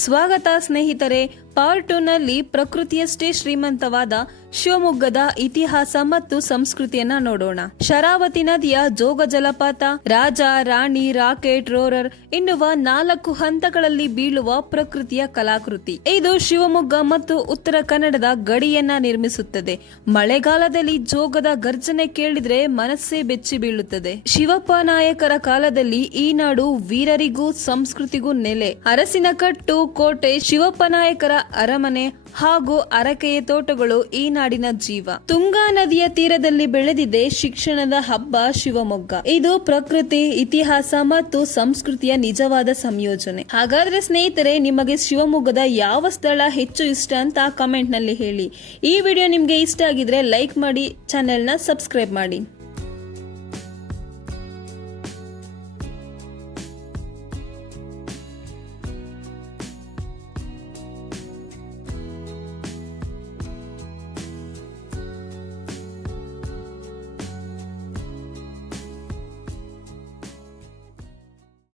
ಸ್ವಾಗತ ಸ್ನೇಹಿತರೆ ಪಾರ್ಟ್ ಟೂನಲ್ಲಿ ಪ್ರಕೃತಿಯಷ್ಟೇ ಶ್ರೀಮಂತವಾದ ಶಿವಮೊಗ್ಗದ ಇತಿಹಾಸ ಮತ್ತು ಸಂಸ್ಕೃತಿಯನ್ನ ನೋಡೋಣ. ಶರಾವತಿ ನದಿಯ ಜೋಗ ಜಲಪಾತ, ರಾಜ, ರಾಣಿ, ರಾಕೆಟ್, ರೋರರ್ ಎನ್ನುವ ನಾಲ್ಕು ಹಂತಗಳಲ್ಲಿ ಬೀಳುವ ಪ್ರಕೃತಿಯ ಕಲಾಕೃತಿ. ಇದು ಶಿವಮೊಗ್ಗ ಮತ್ತು ಉತ್ತರ ಕನ್ನಡದ ಗಡಿಯನ್ನ ನಿರ್ಮಿಸುತ್ತದೆ. ಮಳೆಗಾಲದಲ್ಲಿ ಜೋಗದ ಗರ್ಜನೆ ಕೇಳಿದ್ರೆ ಮನಸ್ಸೇ ಬೆಚ್ಚಿ ಬೀಳುತ್ತದೆ. ಶಿವಪ್ಪ ನಾಯಕರ ಕಾಲದಲ್ಲಿ ಈ ನಾಡು ವೀರರಿಗೂ, ಸಂಸ್ಕೃತಿಗೂ ನೆಲೆ. ಅರಸಿನ ಕಟ್ಟು ಕೋಟೆ ಶಿವಪ್ಪ ನಾಯಕರ ಅರಮನೆ ಹಾಗೂ ಅರಕೆಯ ತೋಟಗಳು ಈ ನಾಡಿನ ಜೀವ. ತುಂಗಾ ನದಿಯ ತೀರದಲ್ಲಿ ಬೆಳೆದಿದೆ ಶಿಕ್ಷಣದ ಹಬ್ಬ ಶಿವಮೊಗ್ಗ. ಇದು ಪ್ರಕೃತಿ, ಇತಿಹಾಸ ಮತ್ತು ಸಂಸ್ಕೃತಿಯ ನಿಜವಾದ ಸಂಯೋಜನೆ. ಹಾಗಾದ್ರೆ ಸ್ನೇಹಿತರೆ, ನಿಮಗೆ ಶಿವಮೊಗ್ಗದ ಯಾವ ಸ್ಥಳ ಹೆಚ್ಚು ಇಷ್ಟ ಅಂತ ಕಮೆಂಟ್ನಲ್ಲಿ ಹೇಳಿ. ಈ ವಿಡಿಯೋ ನಿಮ್ಗೆ ಇಷ್ಟ ಆಗಿದ್ರೆ ಲೈಕ್ ಮಾಡಿ ಚಾನೆಲ್ ಚಾನೆಲ್ನ ಸಬ್ಸ್ಕ್ರೈಬ್ ಮಾಡಿ.